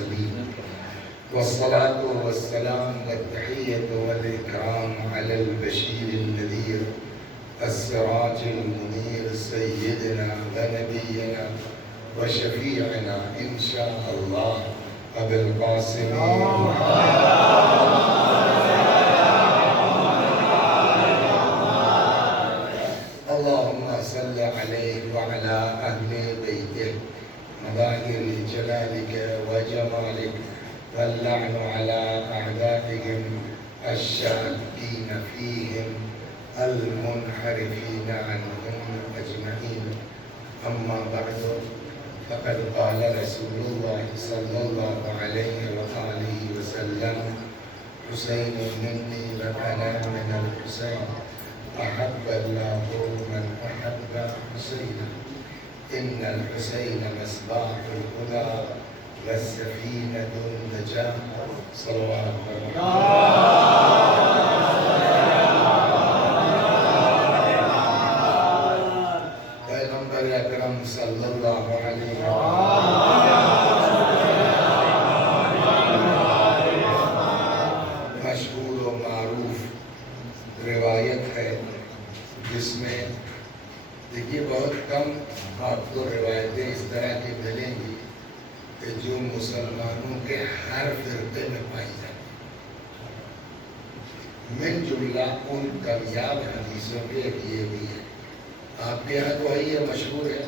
المرسلين والصلاة والسلام والتحية والإكرام على البشير النذير السراج المنير سيدنا ونبينا وشفيعنا إن شاء الله أبي القاسم اللهم صل عليه وعلى أهل بيته مظاهر جلالك وجمالك واللعن على أعدائهم الشاكين فيهم المنحرفين عنهم أجمعين أما بعد فقد قال رسول الله صلى الله عليه وآله وسلم حسين مني وأنا من الحسين أحب الله من أحب حسينا إن الحسين مصباح الهدى والسفينة النجاة صلوات پیغمبر اکرم صلی اللہ علیہ وسلم مشہور و معروف روایت ہے جس میں دیکھیے بہت کم آپ کو روایتیں اس طرح کی ملیں گی کہ جو مسلمانوں کے ہر فرقے میں پائی جاتی من جملہ ان کامیاب حدیثوں کے لیے بھی ہے. آپ کے یہاں تو وہی ہے، مشہور ہے،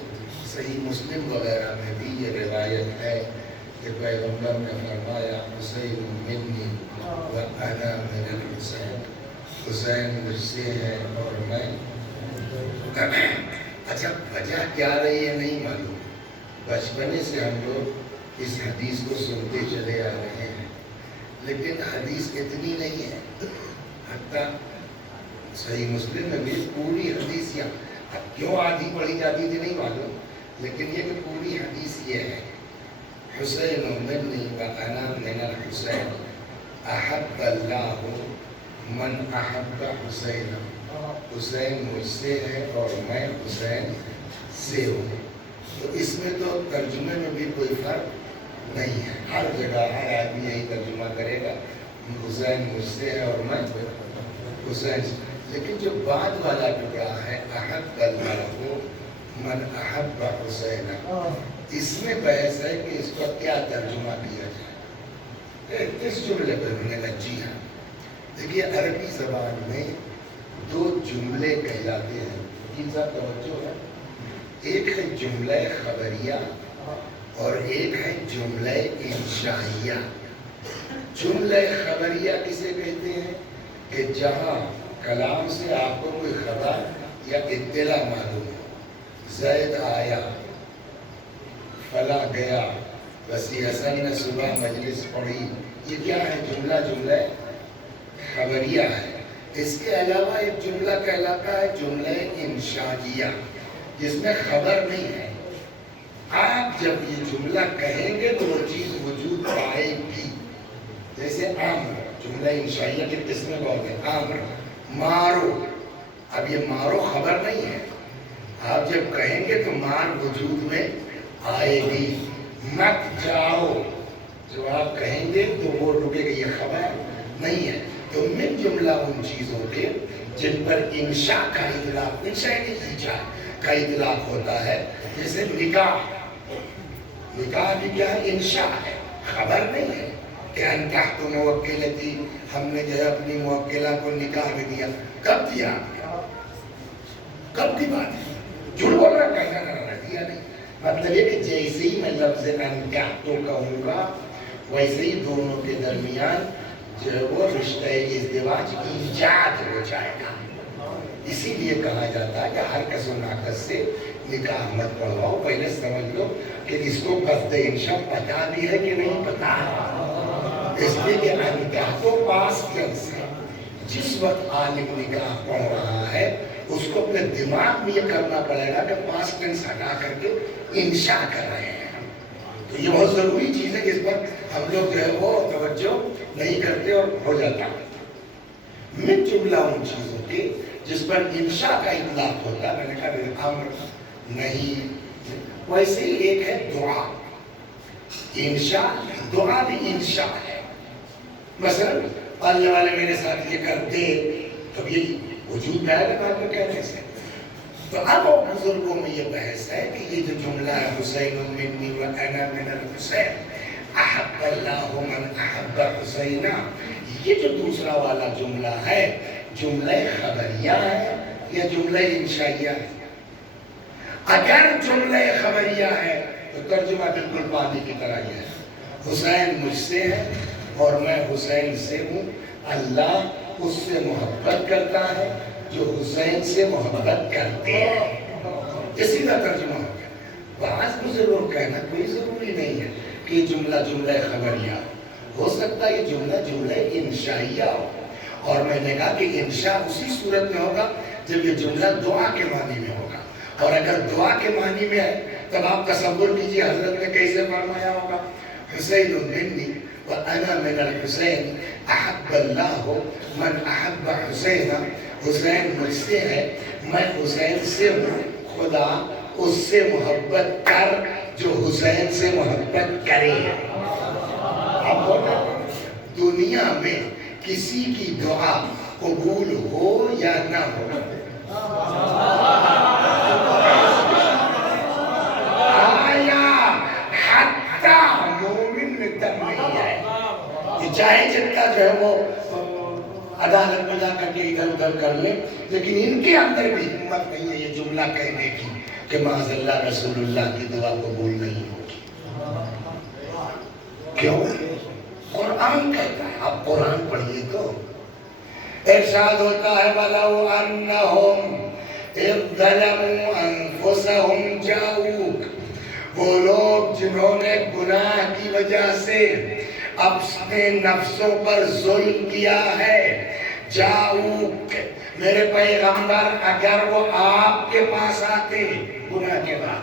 صحیح مسلم وغیرہ میں بھی یہ روایت ہے کہ پیغمبر نے فرمایا حسین منی و انا من الحسین، حسین مجھ سے ہے اور میں. اچھا وجہ کیا رہی ہے نہیں معلوم، بچپنے سے ہم لوگ اس حدیث کو سنتے چلے آ رہے ہیں، لیکن حدیث اتنی نہیں ہے. حتیٰ صحیح مسلم میں بھی پوری حدیث یا اب کیوں آدھی پڑھی جاتی تھی نہیں معلوم، لیکن یہ کہ پوری حدیث یہ ہے حسین منی و انا من الحسین احب اللہ من احب حسین، حسین مجھ سے ہے اور میں حسین سے ہوں. تو اس میں تو ترجمے میں بھی کوئی فرق نہیں ہے، ہر جگہ ہر آدمی یہی ترجمہ کرے گا حسین مجھ سے ہے اور میں حسین سے. لیکن جو بعد والا ٹکڑا ہے احب اللہ من احب حسین، اس میں بحث ہے کہ اس کو کیا ترجمہ کیا جائے. اس جملے پر انہوں نے جی ہاں دیکھیے عربی زبان میں دو جملے کہلاتے ہیں، ان سب توجہ ہے. ایک ہے جملہ خبریہ اور ایک ہے جملہ انشائیہ. جملہ خبریہ کسے کہتے ہیں کہ جہاں کلام سے آپ کو کوئی خبر یا اطلاع معلوم ہو، زید آیا، فلاں گیا، وسیع حسن نے صبح مجلس پڑھی، یہ کیا ہے؟ جملہ خبریہ ہے. اس کے علاوہ ایک جملہ کہلاتا ہے جملہ انشائیہ جس میں خبر نہیں ہے. آپ جب یہ جملہ کہیں گے تو وہ چیز وجود پائے گی. جیسے امر، جملہ انشائیہ کی قسمیں بہت ہیں. امر مارو، اب یہ مارو خبر نہیں ہے، آپ جب کہیں گے تو مار وجود میں آئے گی. مت جاؤ، جو آپ کہیں گے تو وہ رکے گی، یہ خبر نہیں ہے. تو من جملہ ان چیزوں کے جن پر انشاء کا اطلاق، انشاء کا اطلاق ہوتا ہے، جیسے نکاح. نکاح بھی کیا ہے؟ انشاء ہے، خبر نہیں ہے کہ انکحت موکلتی، ہم نے جو ہے اپنی موکلہ کو نکاح میں دیا. کب دیا؟ کب کی بات ہے؟ جھوٹ بول رہا کہنا دیا نہیں. مطلب یہ کہ جیسے ہی میں لفظ انکحت کہوں گا ویسے ہی دونوں کے درمیان جو ہے وہ رشتہ ازدواج ایجاد ہو جائے گا. اسی لیے کہا جاتا ہے کہ ہر کس و ناکس سے نکاح مت پڑھواؤ، پہلے سمجھ لو کہ اس کو قصد انشاء پتا بھی ہے کہ نہیں پتا. اس لیے کہ نکاح تو پاسٹ ٹینس ہے. جس وقت عالم نکاح پڑھ رہا ہے اس کو اپنے دماغ میں یہ کرنا پڑے گا کہ پاسٹ ٹینس ہٹا کر کے انشاء کر رہے ہیں. تو یہ بہت ضروری چیز ہے جس پر ہم لوگ جو ہے وہ توجہ نہیں کرتے اور ہو جاتا ہے. من جملہ ان چیزوں کے جس پر انشاء کا اطلاق ہوتا ہے، میں نے کہا امر نہیں. ویسے ہی ایک ہے دعا. انشاء دعا بھی انشاء ہے. مثلا پالنے والے میرے ساتھ یہ کر دے تو یہ وجود میں آئے گا آپ کو کہنے سے. تو اب بزرگوں میں یہ بحث ہے کہ یہ جو جملہ ہے حسین منی و انا من الحسین احب اللہ من احب حسینہ، یہ جو دوسرا والا جملہ ہے جملہ خبریہ ہے یا جملہ انشائیہ ہے؟ اگر جملہ خبریہ ہے تو ترجمہ بالکل پانی کی طرح یہ ہے، حسین مجھ سے ہے اور میں حسین سے ہوں، اللہ اس سے محبت کرتا ہے جو حسین سے محبت کرتے ہیں. اسی کا ترجمہ ہو گیا. بعض بزرگوں کہنا کوئی ضروری نہیں ہے کہ یہ جملہ جملہ خبریہ ہو سکتا ہے یہ جملہ جملہ انشائیہ ہو. اور میں نے کہا کہ انشاء اسی صورت میں ہوگا جب یہ جملہ دعا کے معنی میں ہوگا. اور اگر دعا کے معنی میں ہے تب آپ تصور کیجئے حضرت نے کیسے فرمایا ہوگا حسین منی وَأَنَا مِنَ الْحُسَيْنِ أَحَبَّ اللَّهُ مَنْ أَحَبَّ حُسَيْنَ، حسین مجھ سے ہے میں حسین سے ہوں، خدا اس سے محبت کر جو حسین سے محبت کرے. اب دنیا میں کسی کی دعا قبول ہو یا نہ ہو، چاہے جتنا جو ہے وہ عدالت میں جا کر کے ادھر ادھر کر لے، لیکن ان کے اندر بھی ہمت نہیں ہے یہ جملہ کہنے کی کہ معاذ اللہ رسول اللہ کی دعا قبول نہیں ہوگی. کیوں؟ قرآن کہتا ہے. آپ قرآن پڑھیے تو ارشاد ہوتا ہے وَلَوْ أَنَّهُمْ إِذْ ظَلَمُوا أَنفُسَهُمْ جَاءُوكَ، وہ لوگ جنہوں نے گناہ کی وجہ سے اپنے نفسوں پر ظلم کیا ہے، جاؤک میرے پیغمبر اگر وہ آپ کے پاس آتے گناہ کے بعد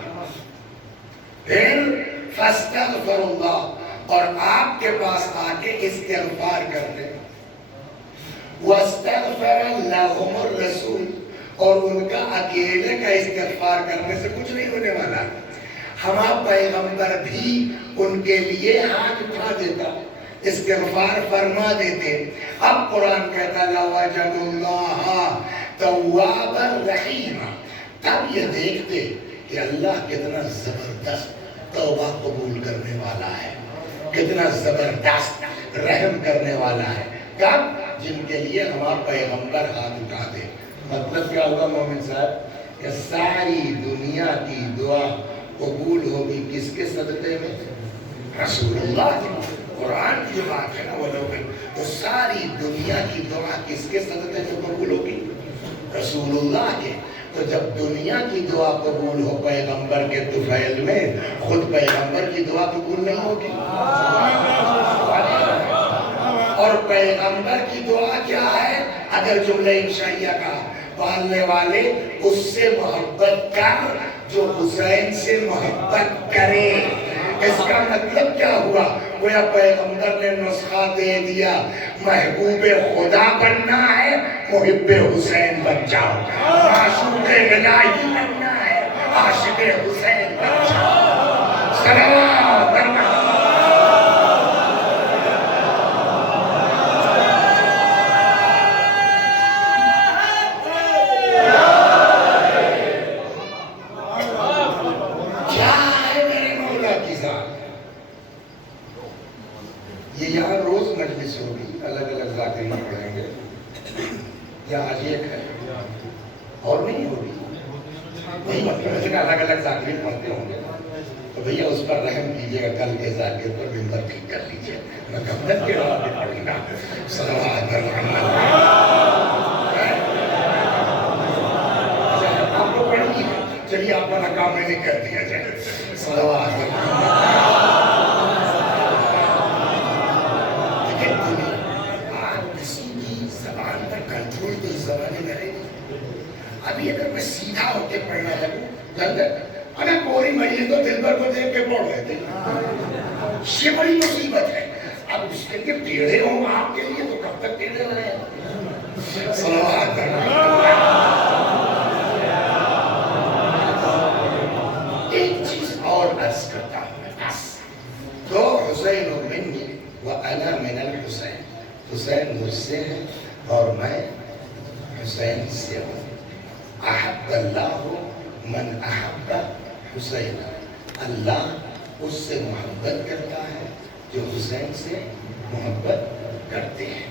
پھر فاستغفر اللہ اور آپ کے پاس آ کے استغفار کرتے، واستغفر لهم الرسول اور ان کا اکیلے کا استغفار کرنے سے کچھ نہیں ہونے والا، ہمارا پیغمبر بھی ان کے لیے ہاتھ اٹھا دیتا استغفار فرما دیتے. اب قرآن کہتا لَوَجَدُ اللَّهَ تَوَّابًا رَحِيمًا، تب یہ دیکھتے کہ اللہ کتنا زبردست توبہ قبول کرنے والا ہے، کتنا زبردست رحم کرنے والا ہے. کب؟ جن کے لیے ہمارا پیغمبر ہاتھ اٹھا دے. مطلب کیا ہوگا مومن صاحب کہ ساری دنیا کی دعا قبول ہوگی کس کے صدقے میں؟ رسول اللہ کی. قرآن کی جو بات ہے نا وہ لوگ تو ساری دنیا کی دعا کس کے صدقے میں قبول ہوگی؟ رسول اللہ کے. تو جب دنیا کی دعا قبول ہو پیغمبر کے طفیل میں، خود پیغمبر کی دعا قبول نہیں ہوگی. اور پیغمبر کی دعا کیا ہے؟ اگر جملہ انشائیہ کا پالنے والے اس سے محبت کر جو حسین سے محبت کرے. اس کا مطلب کیا ہوا؟ گویا پیغمبر نے نسخہ دے دیا، محبوب خدا بننا ہے محب حسین بن جاؤ، معشوق الہی بننا ہے عاشق حسین بن جاؤ. صلوات اللہ. یہ یہاں روز مجلس ہوگی، الگ الگ ذاکرین پڑھیں گے، یا آج ایک ہے اور نہیں ہوگی. نہیں مطلب ہے کہ الگ الگ ذاکرین پڑھتے ہوں گے تو بھئیہ اس پر رحم کیجئے گا، کل کے ذاکر پر ممبر ٹھیک کر لیجئے. میں کمدت کے رہا بھی پڑھیں گا. صلوات محمد. آپ کو پڑھیں گی، چلیے آپ والا کام میں نہیں کر دیا جائے. صلوات محمد. ابھی اگر میں سیدھا ہو کے پڑھنا لگوں اگر کوئی مریض تو دل بھر کو دیکھ کے پڑھ رہے تھے، یہ بڑی مصیبت ہے. اب اس کے لیے ٹیڑھے ہوں آپ کے لیے تو کب تک ٹیڑھے رہے. صلوات ایک چیز اور عرض کرتا ہوں میں بس منی وأنا من الحسین، حسین مجھ سے ہے اور میں حسین سے ہوں۔ احب اللہ من احب حسین، اللہ اس سے محبت کرتا ہے جو حسین سے محبت کرتے ہیں۔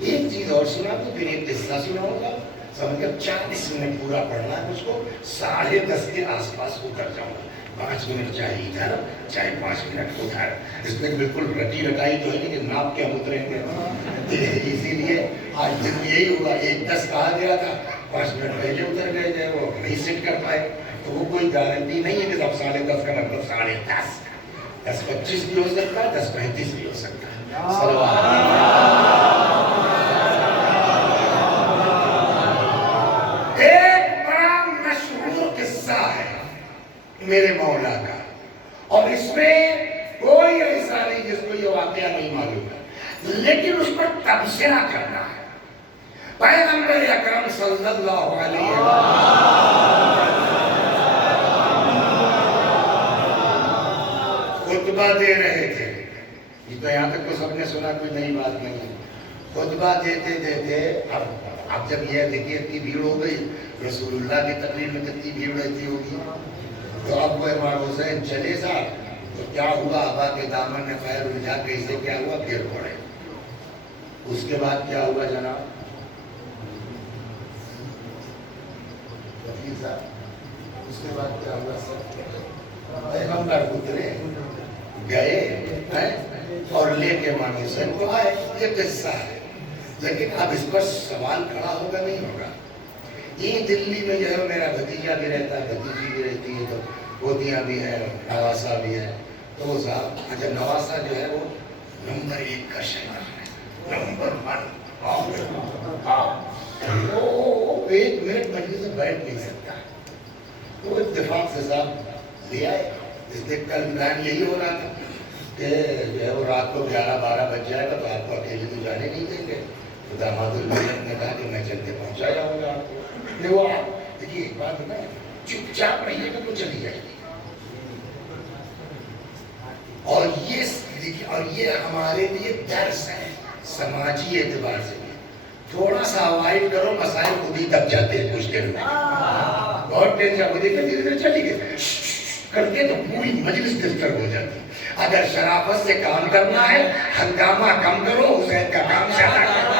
ایک چیز اور سنا تو پھر ایک قصہ سناؤں گا، سمجھ کر 40 منٹ پورا پڑھنا ہے مجھ کو، 10:30 کے آس پاس اتر جاؤں گا، 5 منٹ چاہے ادھر چاہے 5 منٹ ادھر، اس میں بالکل رٹی رٹائی تو ہے نہیں کہ ناپ کے ہم اتریں گے، اسی لیے آج دن یہی ہوا، 1:10 کہا گیا تھا، 5 منٹ پہلے اتر گئے جو وہ نہیں سیٹ کر پائے، تو وہ کوئی گارنٹی نہیں ہے کہ اب 10:30 کا مطلب 10:30، 10:25 بھی ہو سکتا ہے، 10:35 بھی ہو سکتا ہے۔ صلوات میرے مولا کا، اور اس میں کوئی ایسا نہیں جس کو یہ واقعہ نہیں معلوم ہے، لیکن اس پر تبصرہ کرنا ہے۔ پیغمبر اکرم صلی اللہ علیہ وسلم خطبہ دے رہے تھے، یہ تو یہاں تک تو سب نے سنا، کوئی نئی بات نہیں ہے۔ خطبہ دیتے دیتے اب جب یہ دیکھیے اتنی بھیڑ ہو گئی، رسول اللہ کی تقریر میں کتنی بھیڑ رہتی ہوگی، تو اب وہ امام حسین چلے صاحب، تو کیا ہوا، ابا کے دامن میں پیر الجھا کے اسے کیا ہوا، گر پڑے۔ اس کے بعد کیا ہوا جناب وکیل صاحب، اس کے بعد کیا ہوا سر، پیغمبر اترے گئے اور لے کے امام حسین کو آئے۔ یہ قصہ ہے، لیکن اب اس پر سوال کھڑا ہوگا نہیں ہوگا۔ یہ دلی میں جو ہے میرا بھتیجا بھی رہتا ہے، بھتیجی بھی رہتی ہے، تو گودیاں بھی ہیں، نواسا بھی ہے، تو وہ صاحب اچھا نواسا جو ہے وہ نمبر 1 کا شہر ہے، نمبر 1، وہ 1 منٹ مجلس سے بیٹھ نہیں سکتا، تو اتفاق سے صاحب لے آئے۔ اس دن کل پلان یہی ہو رہا تھا کہ جو ہے وہ رات کو 11-12 بج جائے گا تو آپ کو اکیلے تو جانے نہیں دیں گے، تو داماد الملک نے کہا کہ میں چلتے پہنچا جاؤں گا آپ کو۔ وہ آپ دیکھیے ایک بات ہے، چپ چاپ رہیے گا تو چلی جائے گی، اور یہ ہمارے لیے درس ہے سماجی اعتبار سے بھی۔ تھوڑا سا اوائڈ کرو، مسائل خود ہی دب جاتے ہیں کچھ دیر میں، بہت ٹینشن ہو دیکھے دھیرے دھیرے چلی گئے کرتے تو پوری مجلس ڈسٹرب ہو جاتی۔ اگر شرافت سے کام کرنا ہے، ہنگامہ کم کرو، حسین کا کام زیادہ کرو۔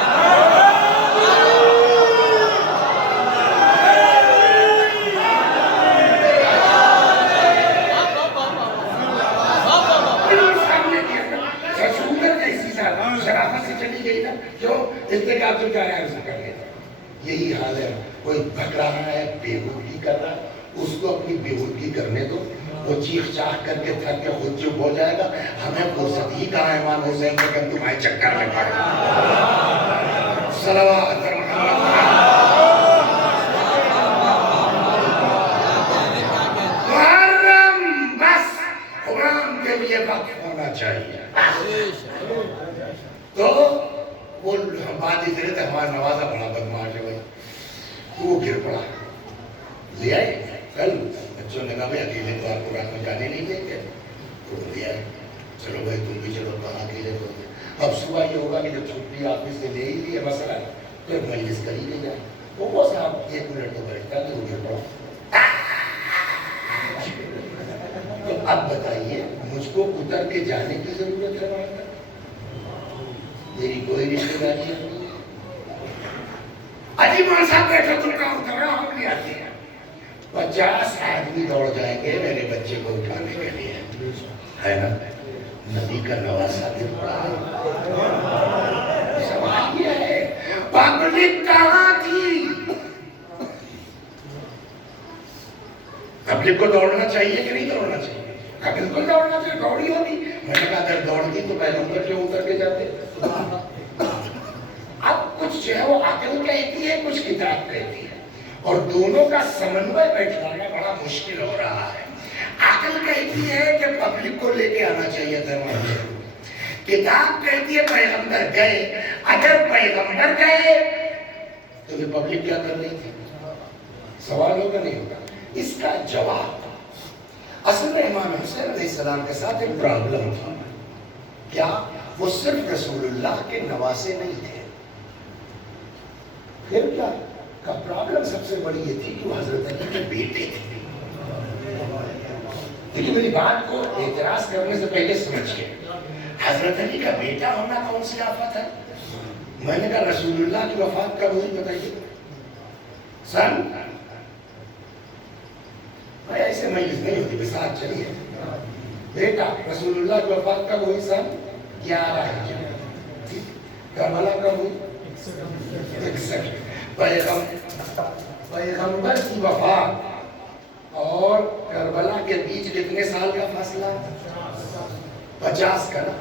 شرافت سے چلی گئی نا، کیوں استقامت جو کیا ہے اسے کر لیتا۔ یہی حال ہے، کوئی بھگ رہا ہے، بےہودگی کر رہا ہے، اس کو اپنی بےہودگی کرنے دو، وہ چیخ چاخ کر کے تھک کے خود چپ ہو جائے گا۔ ہمیں فرصت ہی کہاں ہے امام حسین سے کہ تمہارے چکر میں پڑے۔ صلوات محرم بس قرآن کے لیے وقف ہونا چاہیے۔ تو وہ بات اتنے تھے، ہمارا نوازا بڑا بدماش ہے بھائی، تو وہ گر پڑا، لے آئے۔ کل بچوں نے کہا بھائی اکیلے تو آپ کو رات میں جانے نہیں دیں گے، تو لے آئے، چلو بھائی تم بھی چلو، کہاں اکیلے تو۔ اب صبح یہ ہوگا کہ جب چھٹی آفس سے لے ہی لی ہے مسئلہ، پھر مجلس کر ہی لے جائے، وہ صاحب 1 منٹ تو بیٹھتا کہ وہ گر پڑا۔ تو اب بتائیے مجھ کو اتر کے جانے کی ضرورت ہے وہاں تک؟ میری کوئی رشتہ داری نہیں ہے۔ عجیب صاحب بیٹھا تو کہاں اترا، ہم نہیں آتے ہیں، 50 آدمی دوڑ جائیں گے میرے بچے کو اٹھانے کے لیے، ہے نا؟ نبی کا نواسا گر پڑا ہے، سوال یہ ہے پبلک کہاں تھی؟ پبلک کو دوڑنا چاہیے کہ نہیں دوڑنا چاہیے؟ بالکل دوڑنا چاہیے، دوڑی ہوگی۔ میں نے کہا اگر دوڑتی تو پیغمبر کیوں اتر کے جاتے؟ اب کچھ جو ہے وہ عقل کہتی ہے، کچھ کتاب کہتی ہے، اور دونوں کا سمنوے بیٹھانا بڑا مشکل ہو رہا ہے۔ عقل کہتی ہے کہ پبلک کو لے کے آنا چاہیے تھا، کتاب کہتی ہے پیغمبر گئے۔ اگر پیغمبر گئے تو یہ پبلک کیا کر رہی تھی؟ سوال ہوگا نہیں ہوگا؟ اس کا جواب اصل میں امام حسین علیہ السلام کے ساتھ ایک پرابلم تھا۔ کیا وہ صرف رسول اللہ کے نواسے نہیں تھے؟ پھر کیا کا پرابلم سب سے بڑی یہ تھی کہ وہ حضرت علی کے بیٹے تھے. لیکن میری بات کو اعتراض کرنے سے پہلے سمجھیے، حضرت علی کا بیٹا ہونا کون سی آفت ہے؟ میں نے کہا رسول اللہ کی وفات کب ہوئی بتائیے؟ سن بھائی ایسے مجلس نہیں ہوتی، بسات چلیے. بیٹا رسول اللہ کی وفات کب ہوئی؟ سن 11 ہجری. کربلا کب ہوئی؟ 61. پیغمبر کی وفات اور کربلا کے بیچ کتنے سال کا فاصلہ؟ 50 کا نا.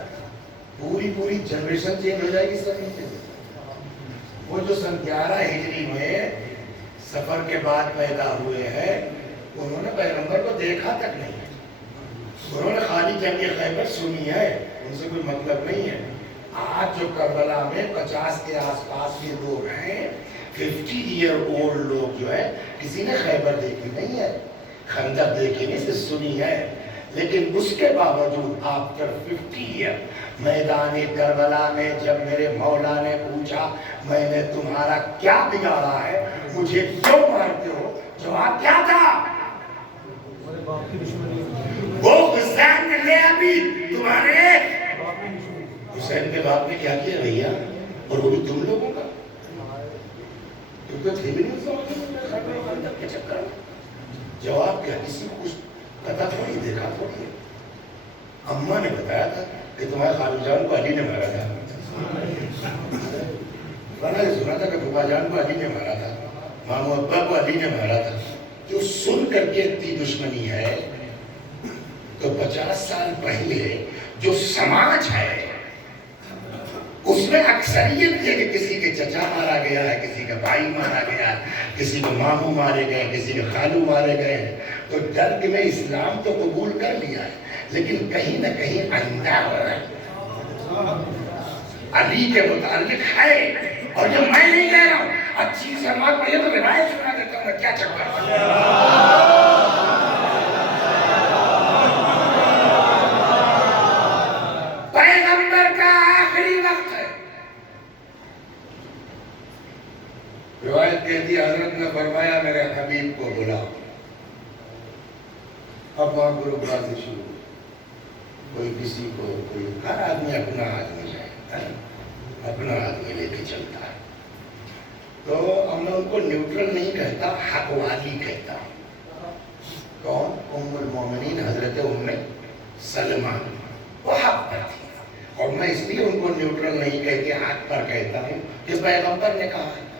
پوری جنریشن چینج ہو جائے گی سر. وہ جو سن 11 ہجری میں سفر کے بعد پیدا ہوئے ہیں، انہوں نے پیغمبر کو دیکھا تک نہیں. انہوں نے خالی جنگ خیبر سنی ہے، ان سے کوئی مطلب نہیں ہے. آج جو کربلا میں 50 کے آس پاس کے لوگ ہیں، 50 ایئر اولڈ لوگ جو ہے، کسی نے خیبر دیکھی نہیں ہے، خندق دیکھی نہیں، صرف سنی ہے. لیکن اس کے باوجود آفٹر 50 ایئر میدان کربلا میں جب میرے مولا نے پوچھا میں نے تمہارا کیا بگاڑا ہے، مجھے کیوں مارتے ہو، جواب کیا تھا؟ وہ حسین نے لے ابھی تمہارے حسین کے باپ نے کیا کیا بھیا، اور وہ بھی تم لوگوں کا. کیونکہ تھے بھی نہیں کے چکر میں. جواب کیا؟ کسی کو کچھ پتا تھوڑی، دیکھا تھوڑی. اماں نے بتایا تھا کہ تمہارے خالو جان کو علی نے مارا تھا. میں نے سنا تھا کہ پھوپھا جان کو علی نے مارا تھا، ماموں ابا کو علی نے مارا تھا. جو سن کر کے اتنی دشمنی ہے، تو 50 سال پہلے جو سماج ہے اس میں اکثریت یہ کہ کسی کے چچا مارا گیا ہے، کسی کا بھائی مارا گیا ہے، کسی کو ماموں مارے گئے، کسی کے خالو مارے گئے ہیں. تو درد میں اسلام تو قبول کر لیا ہے، لیکن کہیں نہ کہیں آئندہ علی کے متعلق ہے. اور جو میں نہیں کہہ رہا ہوں، اچھی سماج میں یہ تو روایت سنا دیتا ہوں میں، کیا چکر. پیغمبر کا آخری وقت ہے. روایت کہتی ہے حضرت نے فرمایا میرے حبیب کو بلاؤ. اب وہاں گروپ بازی شروع، کوئی کسی کو، کوئی ہر آدمی اپنا آدمی ہے، اپنا آدمی لے کے چلتا ہے. تو اب میں ان کو نیوٹرل نہیں کہتا، حق والی کہتا ہوں. کون؟ ام المومنین حضرت ام سلمہ، وہ حق پر تھی. اور میں اس لیے ان کو نیوٹرل نہیں کہتے، حق پر کہتا ہوں کہ پیغمبر نے کہا ہے.